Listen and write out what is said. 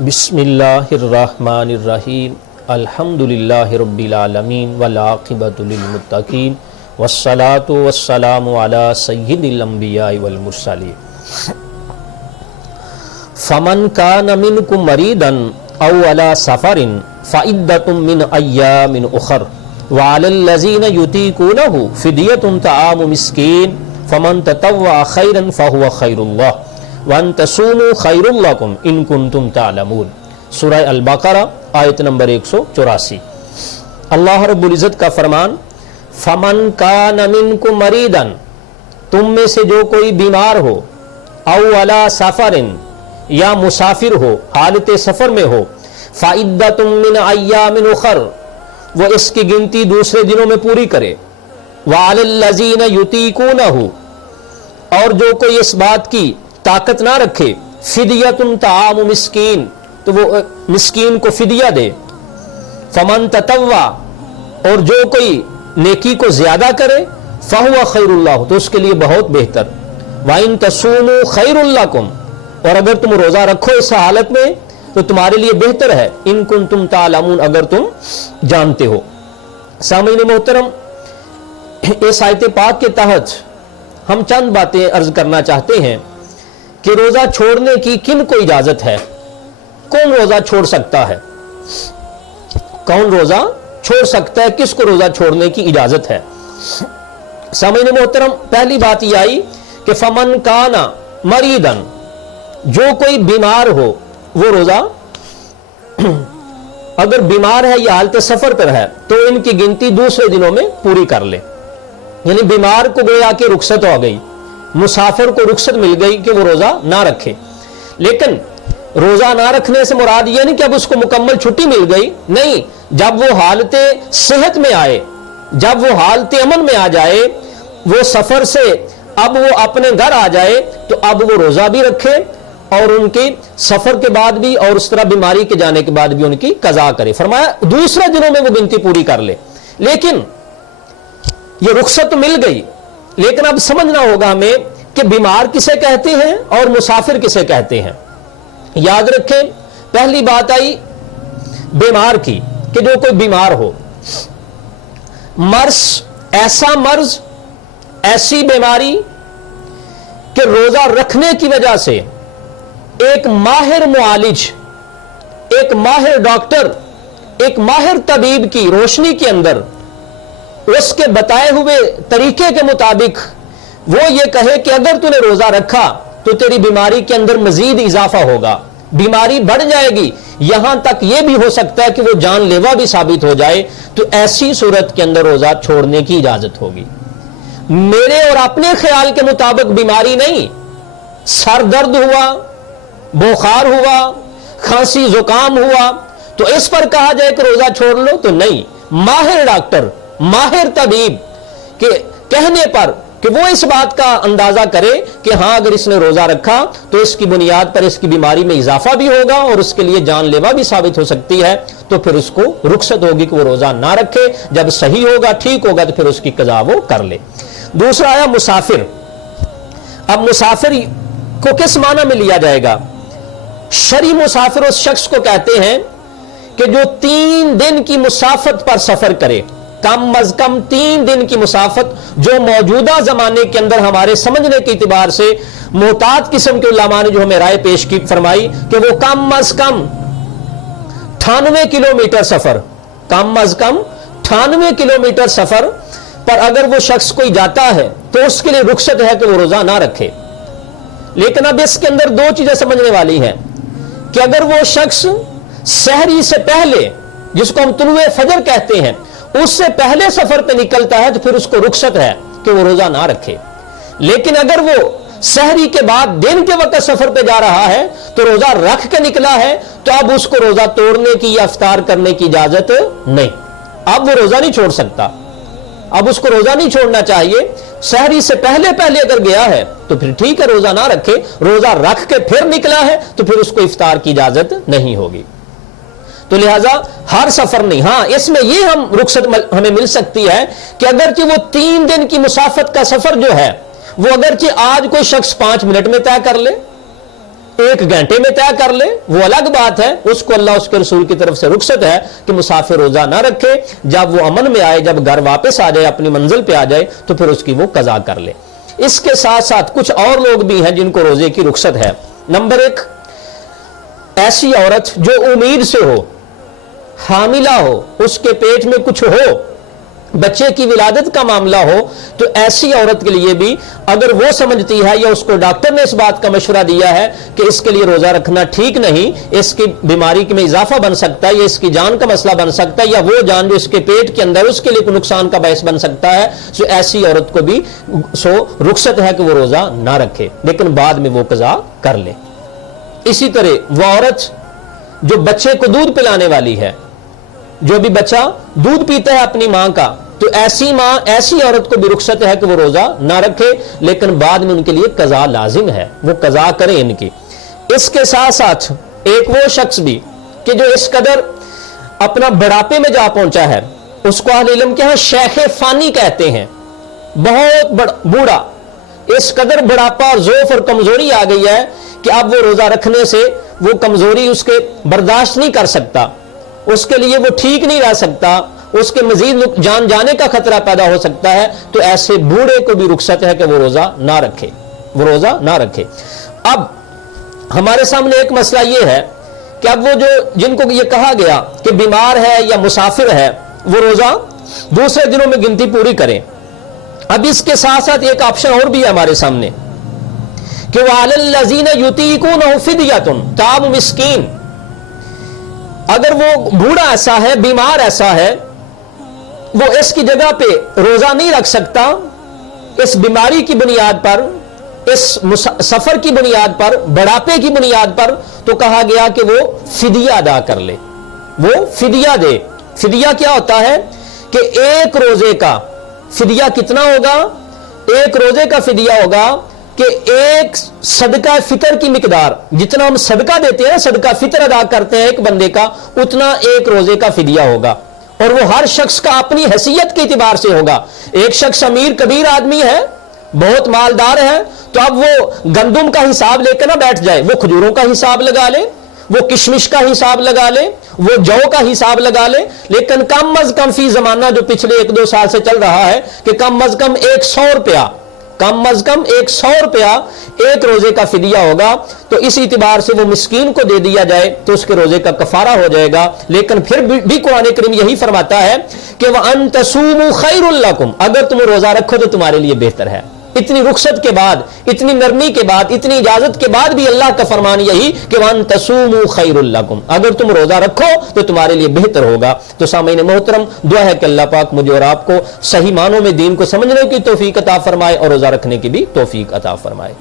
बिस्मिल्लाहिर्रहमानिर्रहीम अल्हम्दुलिल्लाहि रब्बिल आलमीन वल आक़िबतु लिल मुत्तक़ीन वस्सलातु वस्सलामु अला सय्यिदिल अंबियाइ वल मुरसलीन फमन कान मिनकुम मरीदन औ अला सफरिन फ़इद्दतुम मिन अय्यामिन उखर व अलल लज़ीना युतीक़ूनहु फ़िद्यतुन तआमु मिस्कीन फमन ततव्वअ खैरन फ़हुव खैरुल्लाह व अन तसूमू खैरुल लकुम इन कुंतुम तालमून। सूरह अल-बक़रा आयत नंबर 184। अल्लाह रब्बुल इज़्ज़त का फरमान, फमन कान मिनकुम मरीदन, तुम में से जो कोई बीमार हो, औ अला सफरिन, या मुसाफिर हो, हालत सफर में हो, फ़इद्दतुम मिन अय्यामिन उखर, वो इसकी गिनती दूसरे दिनों में पूरी करे। व अलल लज़ीना युतीक़ूनहु, और जो कोई इस बात की ताकत ना रखे, फ़िद्यतुन तआमु मिस्कीन, तो वो मिस्कीन को फिदिया दे। फमन ततव्वा, और जो कोई नेकी को ज्यादा करे, फ़हुव खैरुल्लाह, तो उसके लिए बहुत बेहतर। व इन तसूमू खैरुल लकुम, और अगर तुम रोजा रखो इस हालत में तो तुम्हारे लिए बेहतर है। इन कुंतुम तालमून, अगर तुम जानते हो। सामीन मोहतरम, इस आयत पाक के तहत हम चंद बातें अर्ज करना चाहते हैं कि रोजा छोड़ने की किन को इजाजत है, कौन रोजा छोड़ सकता है, कौन रोजा छोड़ सकता है, किसको रोजा छोड़ने की इजाजत है। सामीन मोहतरम, पहली बात यह आई कि फमन काना मरीदन, जो कोई बीमार हो वो रोजा अगर बीमार है या हालत सफर पर है तो इनकी गिनती दूसरे दिनों में पूरी कर ले। यानी बीमार को गोया कि रुखसत हो गई, मुसाफिर को रुखसत मिल गई कि वो रोजा ना रखे। लेकिन रोजा ना रखने से मुराद ये नहीं कि अब उसको मुकम्मल छुट्टी मिल गई, नहीं, जब वो हालत सेहत में आए, जब वो हालत अमन में आ जाए, वो सफर से अब वो अपने घर आ जाए, तो अब वो रोजा भी रखे और उनकी सफर के बाद भी और उस तरह बीमारी के जाने के बाद भी उनकी कज़ा करे। फरमाया दूसरे दिनों में वो गिनती पूरी कर ले। लेकिन ये रुखसत तो मिल गई, लेकिन अब समझना होगा हमें कि बीमार किसे कहते हैं और मुसाफिर किसे कहते हैं। याद रखें, पहली बात आई बीमार की कि जो कोई बीमार हो, मर्ज, ऐसा मर्ज, ऐसी बीमारी कि रोजा रखने की वजह से एक माहिर मुआलिज, एक माहिर डॉक्टर, एक माहिर तबीब की रोशनी के अंदर उसके बताए हुए तरीके के मुताबिक वो ये कहे कि अगर तूने रोजा रखा तो तेरी बीमारी के अंदर मजीद इजाफा होगा, बीमारी बढ़ जाएगी, यहां तक यह भी हो सकता है कि वो जानलेवा भी साबित हो जाए, तो ऐसी सूरत के अंदर रोजा छोड़ने की इजाजत होगी। मेरे और अपने ख्याल के मुताबिक बीमारी नहीं, सर दर्द हुआ, बुखार हुआ, खांसी जुकाम हुआ, तो इस पर कहा जाए कि रोजा छोड़ लो, तो नहीं। माहिर डॉक्टर, माहिर तबीब के कहने पर कि वो इस बात का अंदाजा करे कि हां अगर इसने रोजा रखा तो इसकी बुनियाद पर इसकी बीमारी में इजाफा भी होगा और उसके लिए जानलेवा भी साबित हो सकती है, तो फिर उसको रुखसत होगी कि वो रोजा ना रखे। जब सही होगा, ठीक होगा, तो फिर उसकी कज़ा वो कर ले। दूसरा आया मुसाफिर। अब मुसाफिर को किस माना में लिया जाएगा? शरी मुसाफिर उस शख्स को कहते हैं कि जो 3 दिन की मुसाफत पर सफर करे, कम अज कम 3 दिन की मुसाफत, जो मौजूदा जमाने के अंदर हमारे समझने के एतबार से मोहतात किस्म के उलमा ने जो हमें राय पेश की फरमाई कि वो कम अज कम 98 किलोमीटर सफर, कम अज कम 98 किलोमीटर सफर पर अगर वो शख्स कोई जाता है तो उसके लिए रुखसत है कि वो रोजा ना रखे। लेकिन अब इसके अंदर 2 चीजें समझने वाली हैं कि अगर वो शख्स सहरी से पहले, जिसको हम तुलुए फजर कहते हैं, उससे पहले सफर पे निकलता है तो फिर उसको रुखसत है कि वो रोजा ना रखे। लेकिन अगर वो सहरी के बाद दिन के वक्त सफर पे जा रहा है तो रोजा रख के निकला है, तो अब उसको रोजा तोड़ने की या इफ्तार करने की इजाजत नहीं, अब वो रोजा नहीं छोड़ सकता, अब उसको रोजा नहीं छोड़ना चाहिए। सहरी से पहले पहले अगर गया है तो फिर ठीक है, रोजा ना रखे, रोजा रख के फिर निकला है तो फिर उसको इफ्तार की इजाजत नहीं होगी। तो लिहाजा हर सफर नहीं, हां इसमें यह हम रुखसत हमें मिल सकती है कि अगरचे वो 3 दिन की मुसाफत का सफर जो है वो अगरचे आज कोई शख्स 5 मिनट में तय कर ले, 1 घंटे में तय कर ले वो अलग बात है, उसको अल्लाह उसके रसूल की तरफ से रुखसत है कि मुसाफिर रोजा ना रखे, जब वो अमन में आए, जब घर वापस आ जाए, अपनी मंजिल पे आ जाए, तो फिर उसकी वो कज़ा कर ले। इसके साथ साथ कुछ और लोग भी हैं जिनको रोजे की रुखसत है। नंबर 1, ऐसी औरत जो उम्मीद से हो, हामिला हो, उसके पेट में कुछ हो, बच्चे की विलादत का मामला हो, तो ऐसी औरत के लिए भी अगर वो समझती है या उसको डॉक्टर ने इस बात का मशवरा दिया है कि इसके लिए रोजा रखना ठीक नहीं, इसकी बीमारी में इजाफा बन सकता है, या इसकी जान का मसला बन सकता है, या वो जान जो इसके पेट के अंदर उसके लिए नुकसान का बायस बन सकता है, तो ऐसी औरत को भी रुखसत है कि वो रोजा ना रखे, लेकिन बाद में वो कज़ा कर ले। इसी तरह वो औरत जो बच्चे को दूध पिलाने वाली है, जो भी बच्चा दूध पीता है अपनी मां का, तो ऐसी मां, ऐसी औरत को भी रुखसत है कि वो रोजा ना रखे, लेकिन बाद में उनके लिए कज़ा लाजिम है, वो कज़ा करें इनकी। इसके साथ साथ एक वो शख्स भी कि जो इस कदर अपना बुढ़ापे में जा पहुंचा है, उसको अहले इल्म के यहां शेख फानी कहते हैं, बहुत बूढ़ा, इस कदर बुढ़ापा और ज़ौफ और कमजोरी आ गई है कि अब वो रोजा रखने से वो कमजोरी उसके बर्दाश्त नहीं कर सकता, उसके लिए वो ठीक नहीं रह सकता, उसके मजीद जान जाने का खतरा पैदा हो सकता है, तो ऐसे बूढ़े को भी रुखसत है कि वो रोजा ना रखे, वो रोजा ना रखे। अब हमारे सामने एक मसला ये है कि अब वो जो जिनको ये कहा गया कि बीमार है या मुसाफिर है, वो रोजा दूसरे दिनों में गिनती पूरी करें। अब इसके साथ साथ एक ऑप्शन और भी है हमारे सामने कि वअलल्लज़ीना युतीकूनहु फिदयतुन ताम मिस्कीन, अगर वो बूढ़ा ऐसा है, बीमार ऐसा है, वो इसकी जगह पे रोजा नहीं रख सकता, इस बीमारी की बुनियाद पर, इस सफर की बुनियाद पर, बुढ़ापे की बुनियाद पर, तो कहा गया कि वो फिदिया अदा कर ले, वो फिदिया दे। फिदिया क्या होता है कि एक रोजे का फिदिया कितना होगा? एक रोजे का फिदिया होगा कि एक सदका फितर की मिकदार, जितना हम सदका देते हैं, सदका फितर अदा करते हैं एक बंदे का, उतना एक रोजे का फिदिया होगा, और वो हर शख्स का अपनी हैसियत के एतबार से होगा। एक शख्स अमीर कबीर आदमी है, बहुत मालदार है, तो अब वो गंदुम का हिसाब लेकर ना बैठ जाए, वो खजूरों का हिसाब लगा ले, वो किशमिश का हिसाब लगा ले, वो जौ का हिसाब लगा ले, लेकिन कम अज कम फी जमाना जो पिछले 1-2 साल से चल रहा है कि कम अज कम 100 रुपया, कम अज कम 100 रुपया एक रोजे का फिदिया होगा, तो इस इतिबार से वो मिस्कीन को दे दिया जाए तो उसके रोजे का कफारा हो जाएगा। लेकिन फिर भी कुरान करीम यही फरमाता है कि वह अन तसूमू खैरुल लकुम, अगर तुम रोजा रखो तो तुम्हारे लिए बेहतर है। इतनी रुखसत के बाद, इतनी नरमी के बाद, इतनी इजाजत के बाद भी अल्लाह का फरमान यही कि वह अन तसूमू खैरुल लकुम, अगर तुम रोजा रखो तो तुम्हारे लिए बेहतर होगा। तो सामईन मोहतरम, दुआ है कि अल्लाह पाक मुझे और आपको सही मानों में दीन को समझने की तौफीक अता फरमाए और रोजा रखने की भी तौफीक अता फरमाए।